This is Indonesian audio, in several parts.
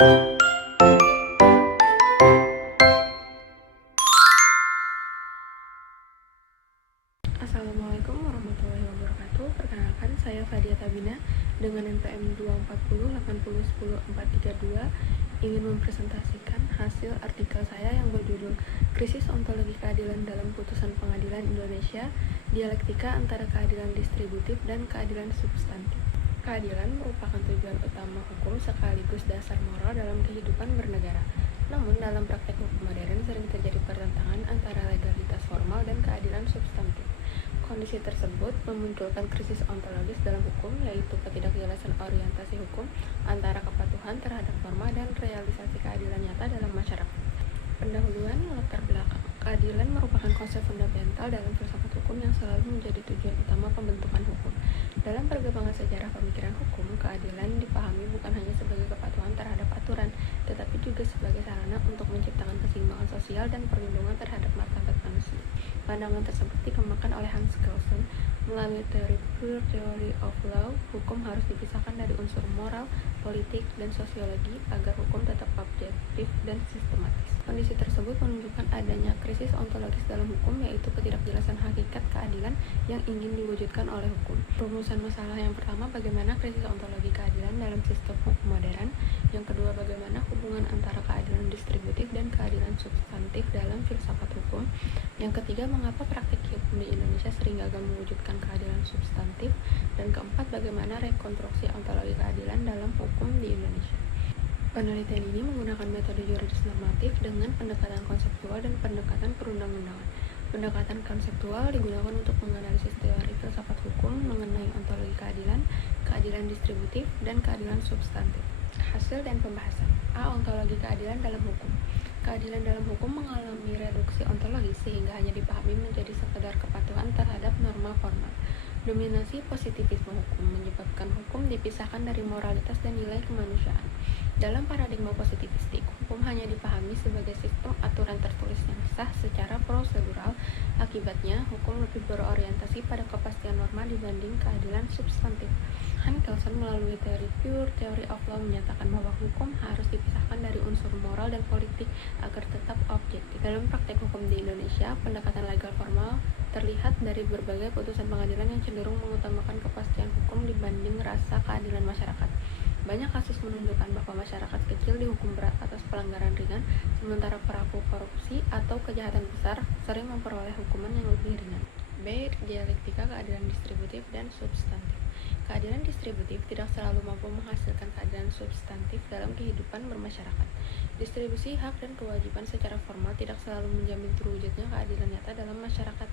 Assalamualaikum warahmatullahi wabarakatuh. Perkenalkan, saya Fadia Tabina dengan NPM 24080104432 ingin mempresentasikan hasil artikel saya yang berjudul Krisis Ontologi Keadilan dalam Putusan Pengadilan Indonesia, Dialektika Antara Keadilan Distributif dan Keadilan Substantif. Keadilan merupakan tujuan utama hukum sekaligus dasar moral dalam kehidupan bernegara. Namun, dalam praktek hukum modern sering terjadi pertentangan antara legalitas formal dan keadilan substantif. Kondisi tersebut memunculkan krisis ontologis dalam hukum, yaitu ketidakjelasan orientasi hukum antara kepatuhan terhadap norma dan realisasi keadilan nyata dalam masyarakat. Pendahuluan latar belakang. Keadilan merupakan konsep fundamental dalam filsafat hukum yang selalu menjadi tujuan utama pembentukan hukum. Dalam perkembangan sejarah pemikiran hukum, keadilan dipahami bukan hanya sebagai kepatuhan terhadap aturan, tetapi juga sebagai sarana untuk menciptakan keseimbangan sosial dan perlindungan terhadap martabat manusia. Pandangan tersebut dikembangkan oleh Hans Kelsen melalui teori pure theory of law. Hukum harus dipisahkan dari unsur moral, politik, dan sosiologi agar hukum tetap objektif dan sistematis. Kondisi tersebut menunjukkan adanya krisis ontologis dalam hukum, yaitu ketidakjelasan hakikat keadilan yang ingin diwujudkan oleh hukum. Rumusan masalah yang pertama, bagaimana krisis ontologi keadilan dalam sistem hukum modern. Yang kedua, bagaimana hubungan antara keadilan distributif dan keadilan substantif dalam filsafat hukum. Yang ketiga, mengapa praktik hukum di Indonesia sering gagal mewujudkan keadilan substantif. Dan keempat, bagaimana rekonstruksi ontologi keadilan dalam hukum di Indonesia. Penelitian ini menggunakan metode yuridis normatif dengan pendekatan konseptual dan pendekatan perundang-undangan. Pendekatan konseptual digunakan untuk menganalisis teori filsafat hukum mengenai ontologi keadilan, keadilan distributif, dan keadilan substantif. Hasil dan pembahasan. A. Ontologi keadilan dalam hukum. Keadilan dalam hukum mengalami reduksi ontologis sehingga hanya dipahami menjadi sekedar kepatuhan terhadap norma formal. Dominasi positivisme hukum menyebabkan hukum dipisahkan dari moralitas dan nilai kemanusiaan. Dalam paradigma positivistik, hukum hanya dipahami sebagai sistem aturan tertulis yang sah secara prosedural. Akibatnya, hukum lebih berorientasi pada kepastian norma dibanding keadilan substantif. Hans Kelsen melalui teori pure theory of law menyatakan bahwa hukum harus dipisahkan dari unsur moral dan politik agar tetap objektif. Dalam praktek hukum di Indonesia, pendekatan legal formal terlihat dari berbagai putusan pengadilan yang cenderung mengutamakan kepastian hukum dibanding rasa keadilan masyarakat. Banyak kasus menunjukkan bahwa masyarakat kecil dihukum berat atas pelanggaran ringan, sementara pelaku korupsi atau kejahatan besar sering memperoleh hukuman yang lebih ringan. B. Dialektika keadilan distributif dan substantif. Keadilan distributif tidak selalu mampu menghasilkan keadilan substantif dalam kehidupan bermasyarakat. Distribusi hak dan kewajiban secara formal tidak selalu menjamin terwujudnya keadilan nyata dalam masyarakat.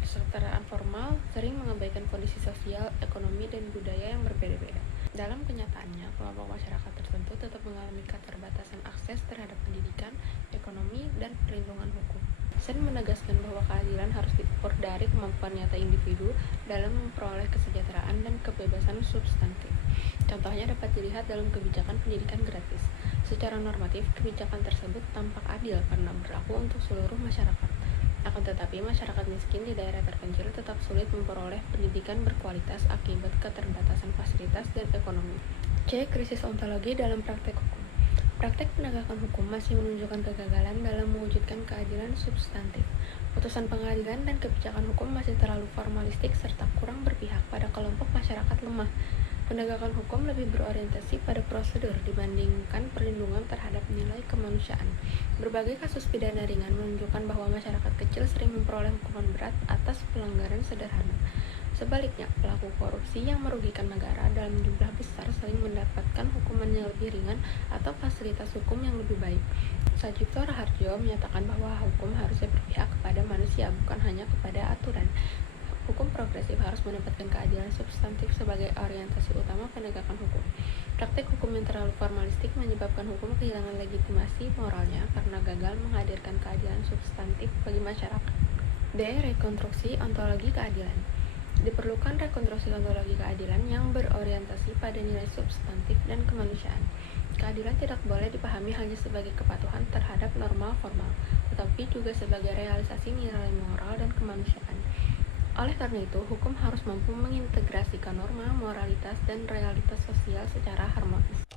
Kesetaraan formal sering mengabaikan kondisi sosial, ekonomi, dan budaya yang berbeda-beda. Dalam kenyataannya, kelompok masyarakat tertentu tetap mengalami keterbatasan akses terhadap pendidikan, ekonomi, dan perlindungan hukum. Sen menegaskan bahwa keadilan harus diukur dari kemampuan nyata individu dalam memperoleh kesejahteraan dan kebebasan substantif. Contohnya dapat dilihat dalam kebijakan pendidikan gratis. Secara normatif, kebijakan tersebut tampak adil karena berlaku untuk seluruh masyarakat. Akan tetapi, masyarakat miskin di daerah terpencil tetap sulit memperoleh pendidikan berkualitas akibat keterbatasan fasilitas dan ekonomi. C. Krisis ontologi dalam praktek hukum. Praktek penegakan hukum masih menunjukkan kegagalan dalam mewujudkan keadilan substantif. Putusan pengadilan dan kebijakan hukum masih terlalu formalistik serta kurang berpihak pada kelompok masyarakat lemah. Penegakan hukum lebih berorientasi pada prosedur dibandingkan perlindungan terhadap nilai kemanusiaan. Berbagai kasus pidana ringan menunjukkan bahwa masyarakat kecil sering memperoleh hukuman berat atas pelanggaran sederhana. Sebaliknya, pelaku korupsi yang merugikan negara dalam jumlah besar sering mendapatkan hukuman yang lebih ringan atau fasilitas hukum yang lebih baik. Sajipto Raharjo menyatakan bahwa hukum harusnya berpihak kepada manusia, bukan hanya kepada aturan. Hukum progresif harus mendapatkan keadilan substantif sebagai orientasi utama penegakan hukum. Praktek hukum yang terlalu formalistik menyebabkan hukum kehilangan legitimasi moralnya karena gagal menghadirkan keadilan substantif bagi masyarakat. D. Rekonstruksi ontologi keadilan. Diperlukan rekonstruksi ontologi keadilan yang berorientasi pada nilai substantif dan kemanusiaan. Keadilan tidak boleh dipahami hanya sebagai kepatuhan terhadap norma formal, tetapi juga sebagai realisasi nilai moral dan kemanusiaan. Oleh karena itu, hukum harus mampu mengintegrasikan norma, moralitas, dan realitas sosial secara harmonis.